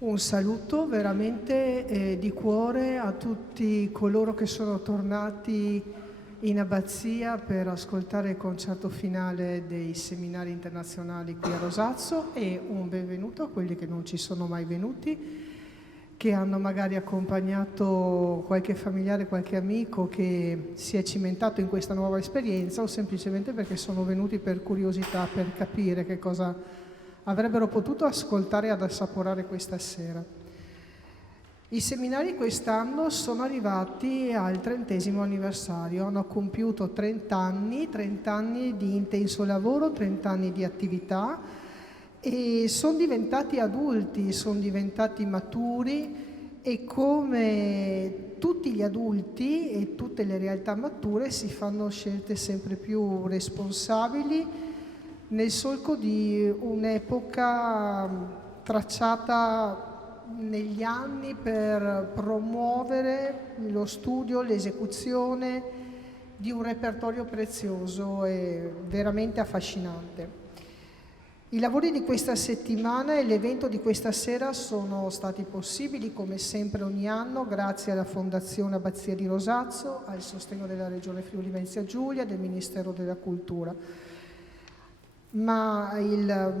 Un saluto veramente di cuore a tutti coloro che sono tornati in abbazia per ascoltare il concerto finale dei seminari internazionali qui a Rosazzo, e un benvenuto a quelli che non ci sono mai venuti, che hanno magari accompagnato qualche familiare, qualche amico che si è cimentato in questa nuova esperienza, o semplicemente perché sono venuti per curiosità, per capire che cosa avrebbero potuto ascoltare ed assaporare questa sera. I seminari quest'anno sono arrivati al 30° anniversario, hanno compiuto 30 anni di intenso lavoro, 30 anni di attività, e sono diventati adulti, sono diventati maturi, e come tutti gli adulti e tutte le realtà mature si fanno scelte sempre più responsabili nel solco di un'epoca tracciata negli anni per promuovere lo studio, l'esecuzione di un repertorio prezioso e veramente affascinante. I lavori di questa settimana e l'evento di questa sera sono stati possibili, come sempre ogni anno, grazie alla Fondazione Abbazia di Rosazzo, al sostegno della Regione Friuli Venezia Giulia e del Ministero della Cultura. Ma il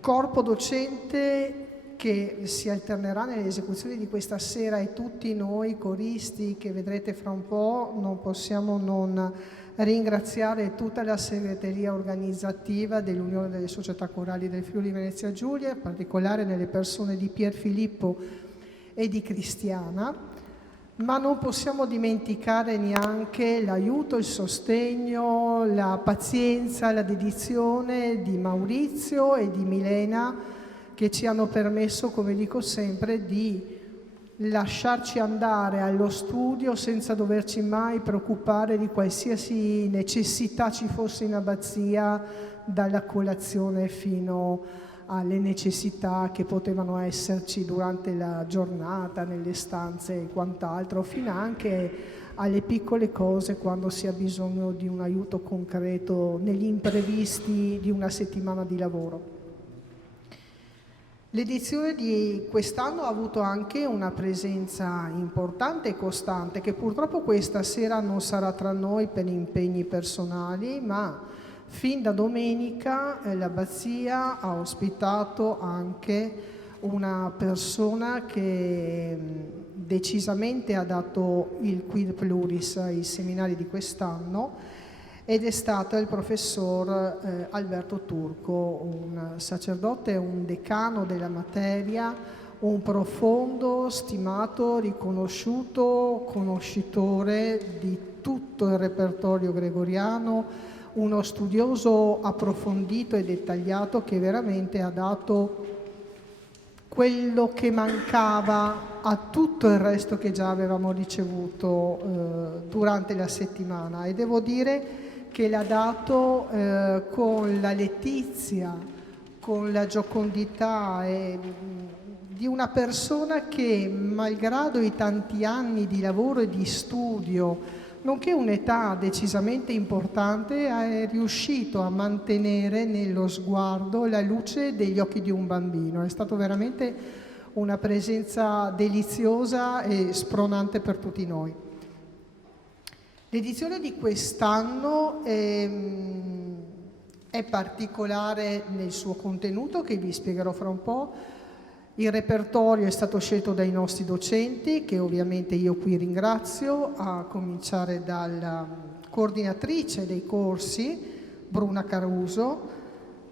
corpo docente che si alternerà nelle esecuzioni di questa sera e tutti noi coristi che vedrete fra un po', non possiamo non ringraziare tutta la segreteria organizzativa dell'Unione delle Società Corali del Friuli Venezia Giulia, in particolare nelle persone di Pier Filippo e di Cristiana. Ma non possiamo dimenticare neanche l'aiuto, il sostegno, la pazienza, la dedizione di Maurizio e di Milena, che ci hanno permesso, come dico sempre, di lasciarci andare allo studio senza doverci mai preoccupare di qualsiasi necessità ci fosse in abbazia, dalla colazione fino alle necessità che potevano esserci durante la giornata, nelle stanze e quant'altro, fino anche alle piccole cose quando si ha bisogno di un aiuto concreto negli imprevisti di una settimana di lavoro. L'edizione di quest'anno ha avuto anche una presenza importante e costante, che purtroppo questa sera non sarà tra noi per impegni personali, ma fin da domenica l'abbazia ha ospitato anche una persona che decisamente ha dato il quid pluris ai seminari di quest'anno, ed è stato il professor Alberto Turco, un sacerdote, un decano della materia, un profondo, stimato, riconosciuto conoscitore di tutto il repertorio gregoriano, uno studioso approfondito e dettagliato che veramente ha dato quello che mancava a tutto il resto che già avevamo ricevuto durante la settimana, e devo dire che l'ha dato con la letizia, con la giocondità di una persona che, malgrado i tanti anni di lavoro e di studio, nonché un'età decisamente importante, è riuscito a mantenere nello sguardo la luce degli occhi di un bambino. È stato veramente una presenza deliziosa e spronante per tutti noi. L'edizione di quest'anno è particolare nel suo contenuto, che vi spiegherò fra un po'. Il repertorio è stato scelto dai nostri docenti, che ovviamente io qui ringrazio, a cominciare dalla coordinatrice dei corsi, Bruna Caruso,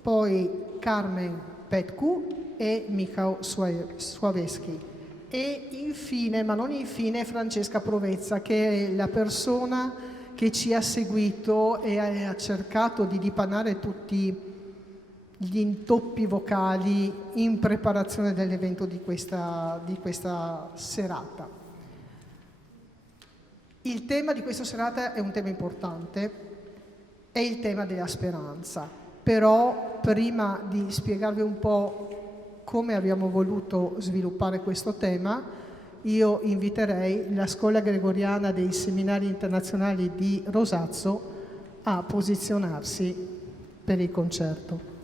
poi Carmen Petcu e Michał Sławecki. E infine, ma non infine, Francesca Provezza, che è la persona che ci ha seguito e ha cercato di dipanare tutti gli intoppi vocali in preparazione dell'evento di questa serata. Il tema di questa serata è un tema importante, è il tema della speranza. Però prima di spiegarvi un po' come abbiamo voluto sviluppare questo tema, io inviterei la Scuola Gregoriana dei Seminari Internazionali di Rosazzo a posizionarsi per il concerto.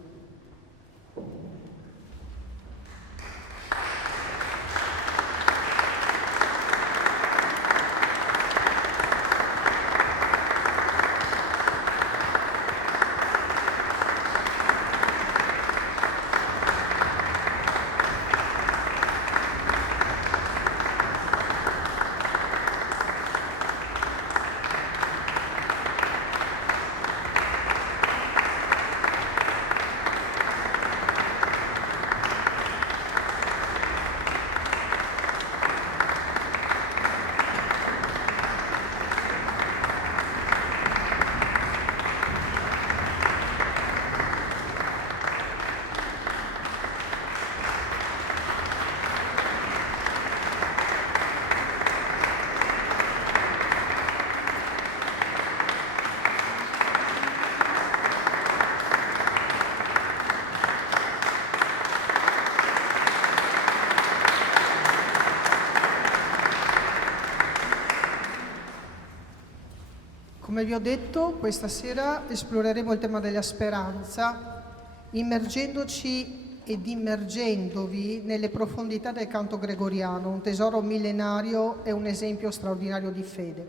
Come vi ho detto, questa sera esploreremo il tema della speranza, immergendoci ed immergendovi nelle profondità del canto gregoriano, un tesoro millenario e un esempio straordinario di fede.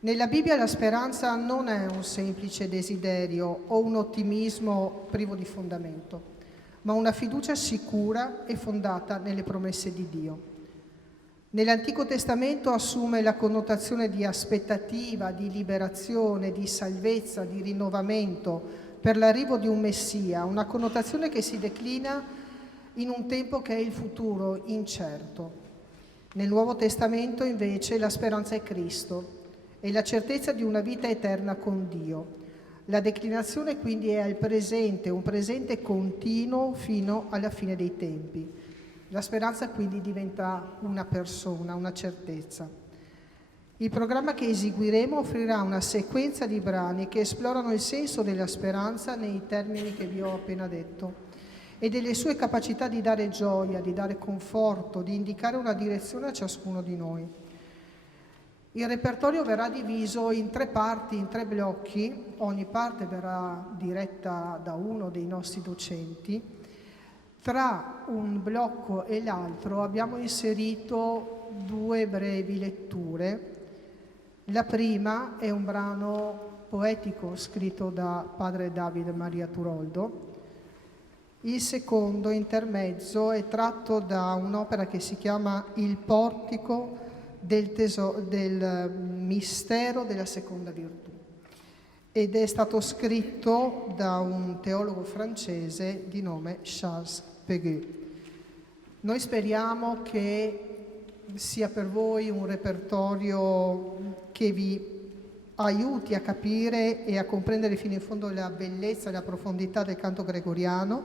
Nella Bibbia la speranza non è un semplice desiderio o un ottimismo privo di fondamento, ma una fiducia sicura e fondata nelle promesse di Dio. Nell'Antico Testamento assume la connotazione di aspettativa, di liberazione, di salvezza, di rinnovamento per l'arrivo di un Messia, una connotazione che si declina in un tempo che è il futuro, incerto. Nel Nuovo Testamento invece la speranza è Cristo e la certezza di una vita eterna con Dio. La declinazione quindi è al presente, un presente continuo fino alla fine dei tempi. La speranza quindi diventa una persona, una certezza. Il programma che eseguiremo offrirà una sequenza di brani che esplorano il senso della speranza nei termini che vi ho appena detto e delle sue capacità di dare gioia, di dare conforto, di indicare una direzione a ciascuno di noi. Il repertorio verrà diviso in 3 parti, in 3 blocchi. Ogni parte verrà diretta da uno dei nostri docenti. Tra un blocco e l'altro abbiamo inserito 2 brevi letture. La prima è un brano poetico scritto da padre Davide Maria Turoldo. Il secondo intermezzo è tratto da un'opera che si chiama Il portico del mistero della seconda virtù ed è stato scritto da un teologo francese di nome Charles Péguy. Noi speriamo che sia per voi un repertorio che vi aiuti a capire e a comprendere fino in fondo la bellezza e la profondità del canto gregoriano.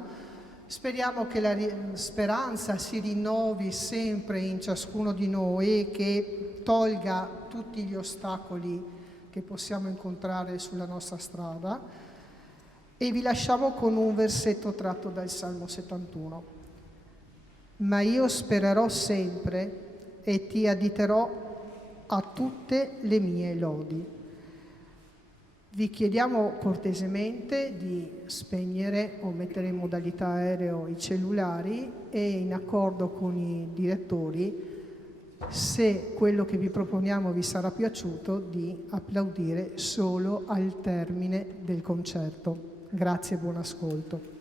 Speriamo che la speranza si rinnovi sempre in ciascuno di noi e che tolga tutti gli ostacoli che possiamo incontrare sulla nostra strada. E vi lasciamo con un versetto tratto dal Salmo 71. Ma io spererò sempre e ti additerò a tutte le mie lodi. Vi chiediamo cortesemente di spegnere o mettere in modalità aereo i cellulari e, in accordo con i direttori, se quello che vi proponiamo vi sarà piaciuto, di applaudire solo al termine del concerto. Grazie e buon ascolto.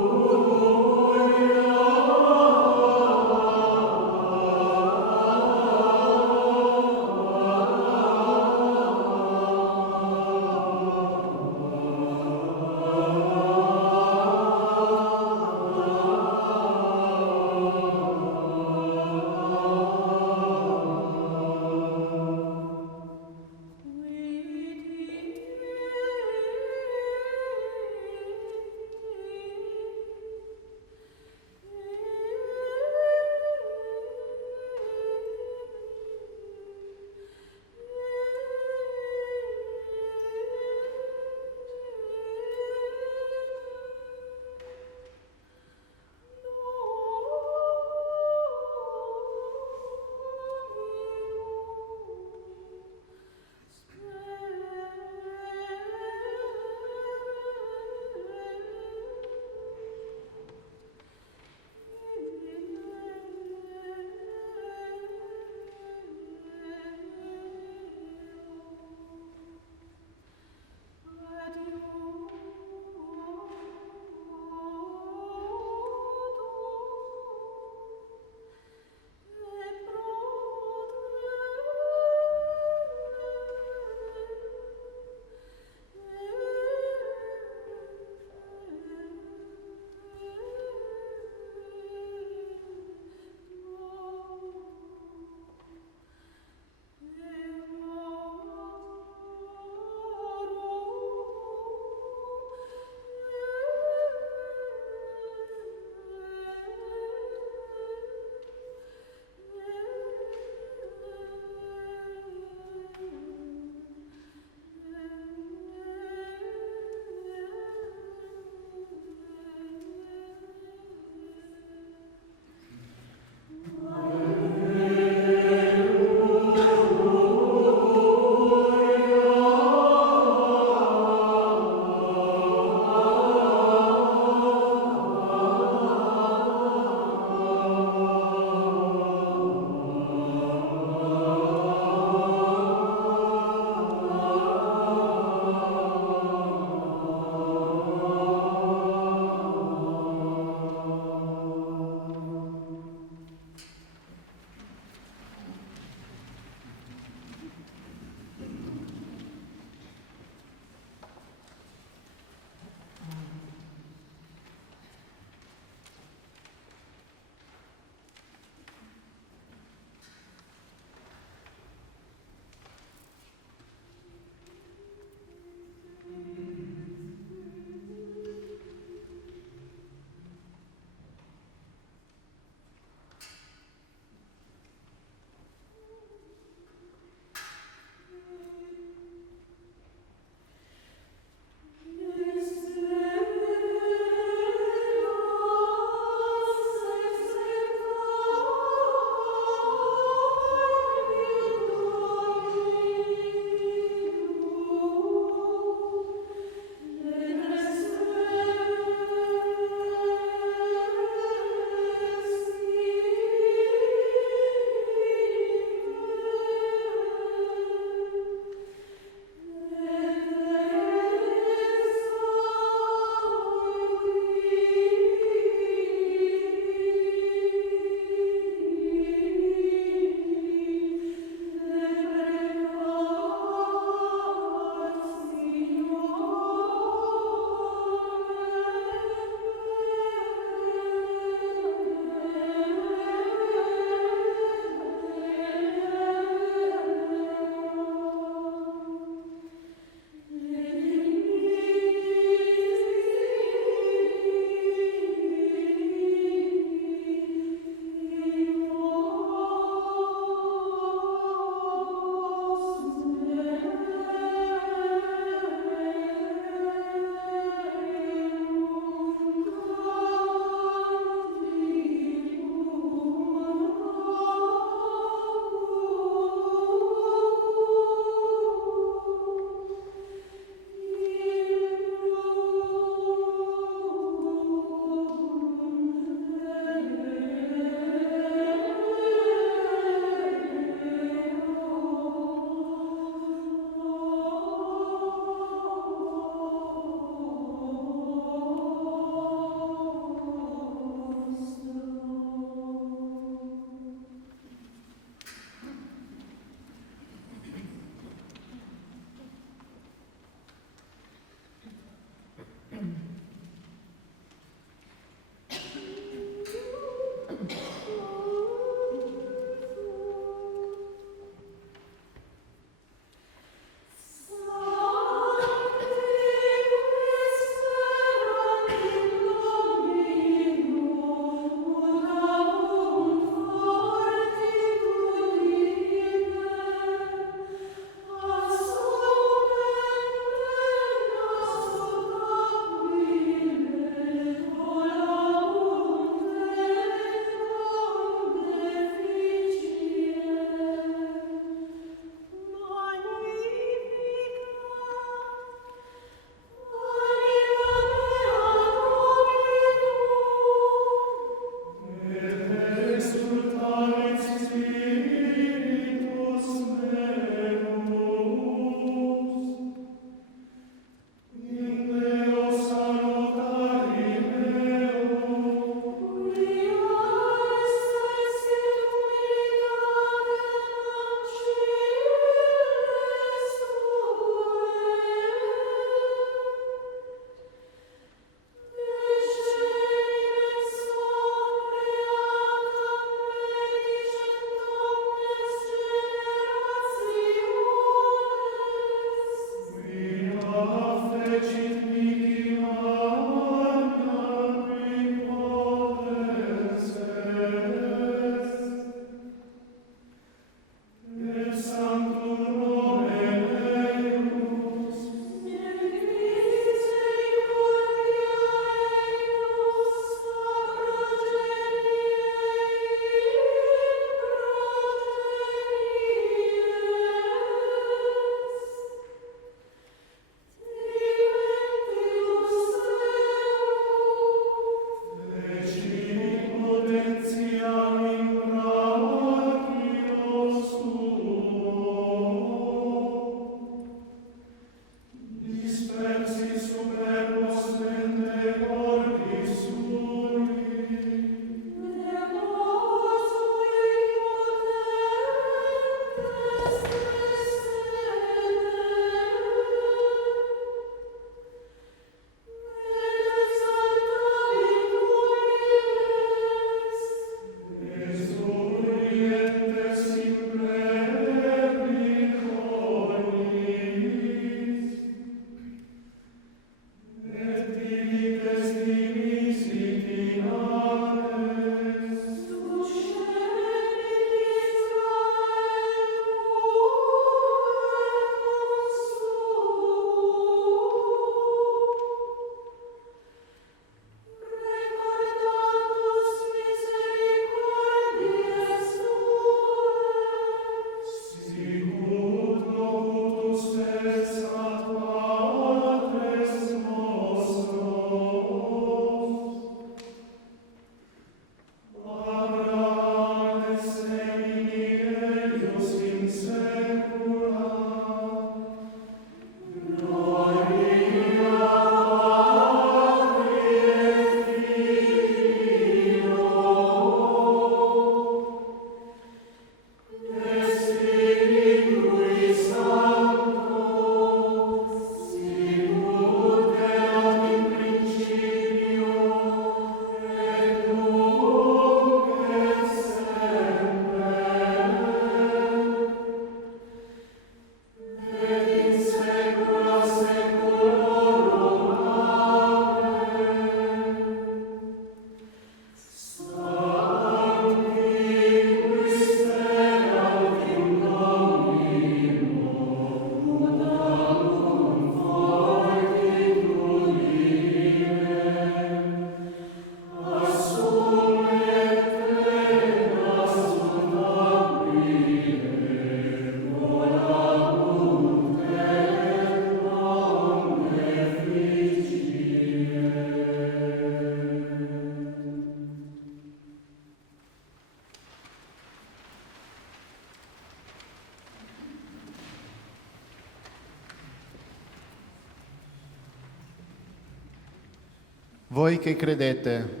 Voi che credete,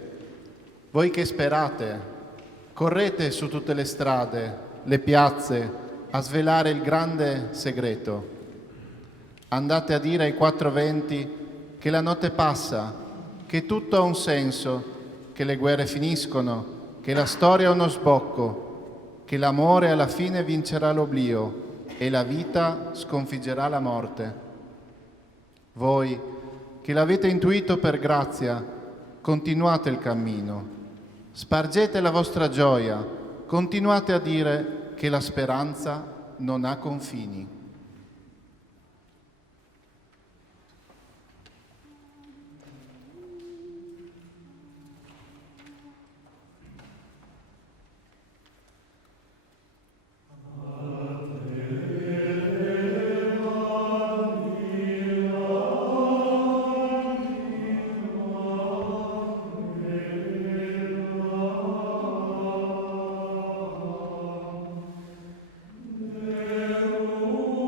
voi che sperate, correte su tutte le strade, le piazze, a svelare il grande segreto. Andate a dire ai quattro venti che la notte passa, che tutto ha un senso, che le guerre finiscono, che la storia ha uno sbocco, che l'amore alla fine vincerà l'oblio e la vita sconfiggerà la morte. Voi che l'avete intuito per grazia, continuate il cammino, spargete la vostra gioia, continuate a dire che la speranza non ha confini. Deus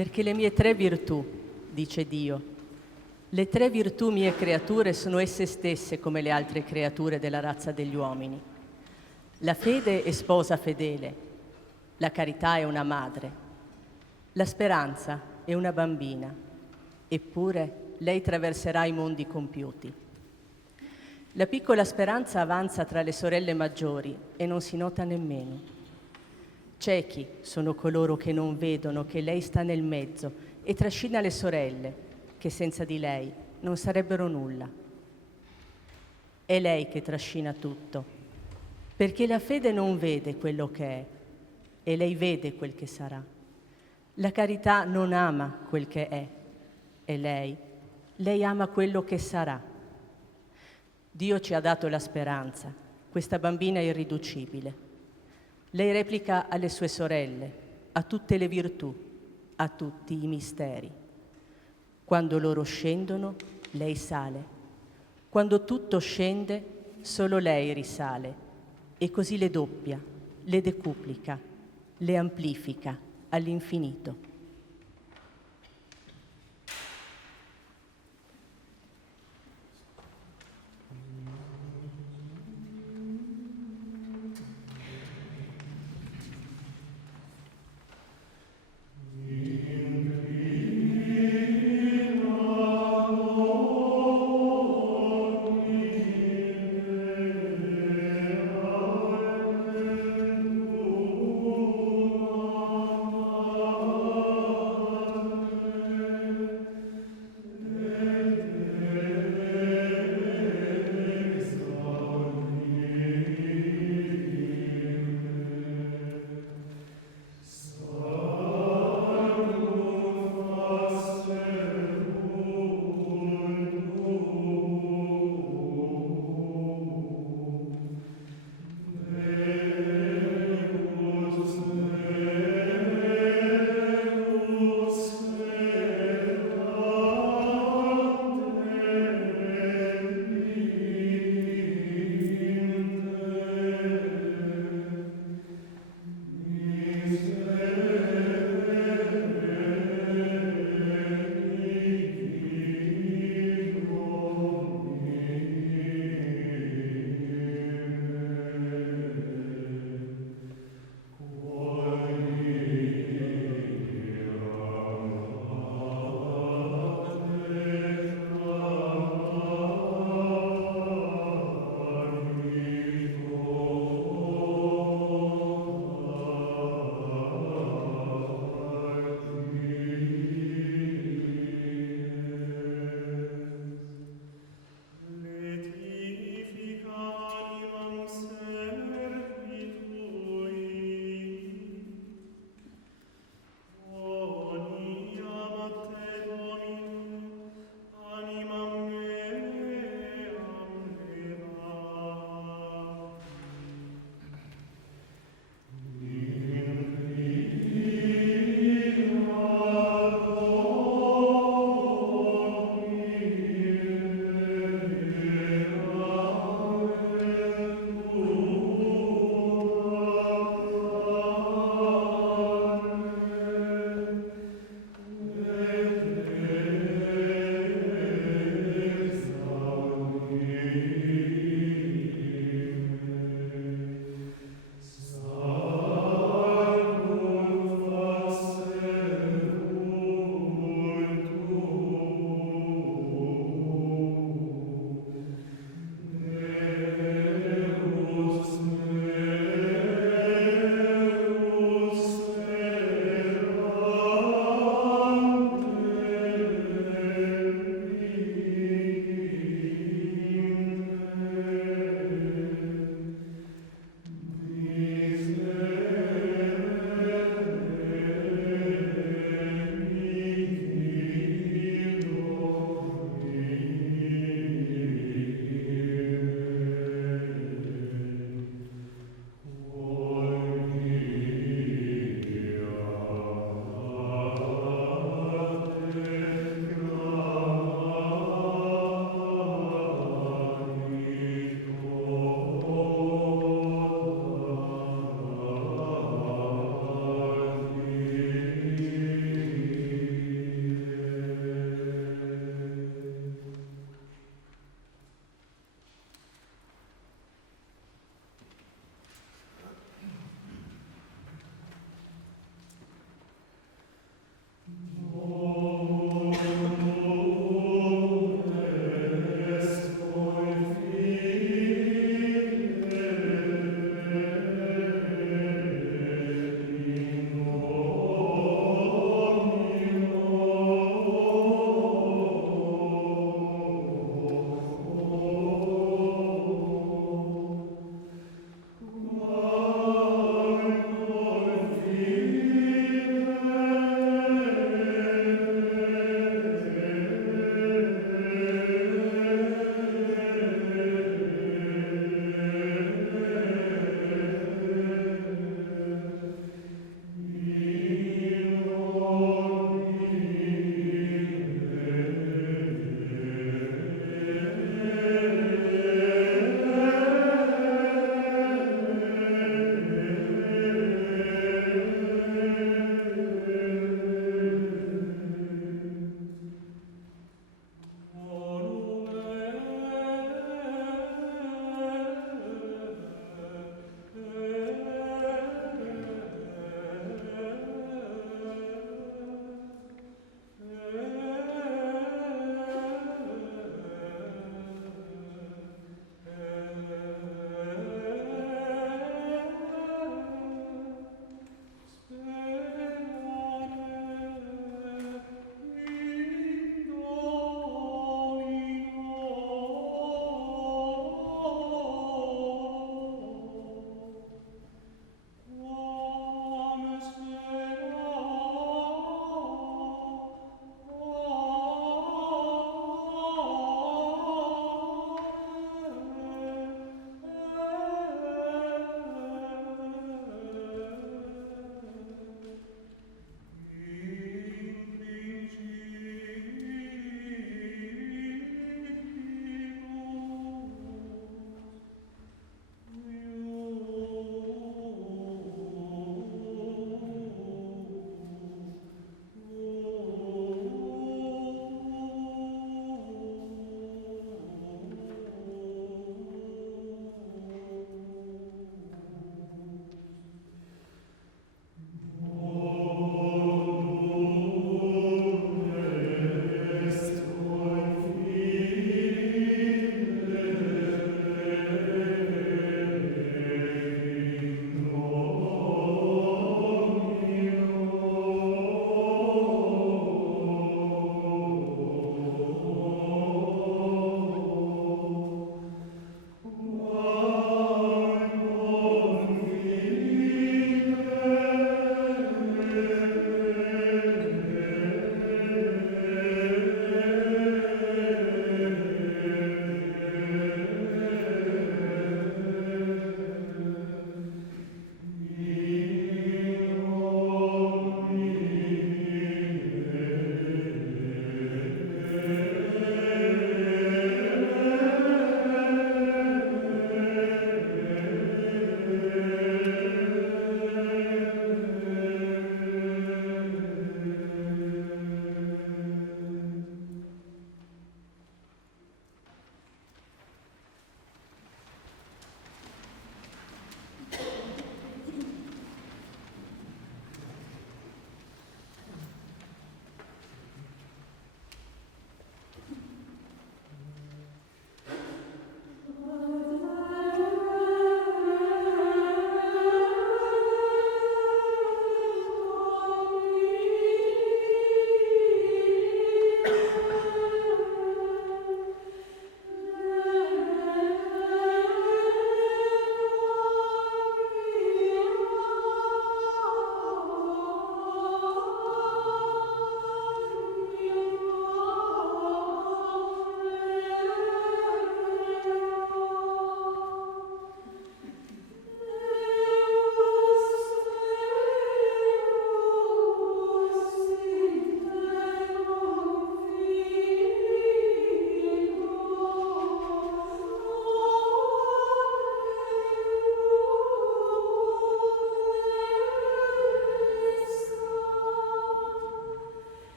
Perché le mie 3 virtù, dice Dio, le 3 virtù mie creature sono esse stesse come le altre creature della razza degli uomini. La fede è sposa fedele, la carità è una madre, la speranza è una bambina, eppure lei traverserà i mondi compiuti. La piccola speranza avanza tra le sorelle maggiori e non si nota nemmeno. Ciechi sono coloro che non vedono che lei sta nel mezzo e trascina le sorelle, che senza di lei non sarebbero nulla. È lei che trascina tutto, perché la fede non vede quello che è, e lei vede quel che sarà. La carità non ama quel che è, e lei ama quello che sarà. Dio ci ha dato la speranza, questa bambina irriducibile. Lei replica alle sue sorelle, a tutte le virtù, a tutti i misteri. Quando loro scendono, lei sale. Quando tutto scende, solo lei risale. E così le doppia, le decuplica, le amplifica all'infinito.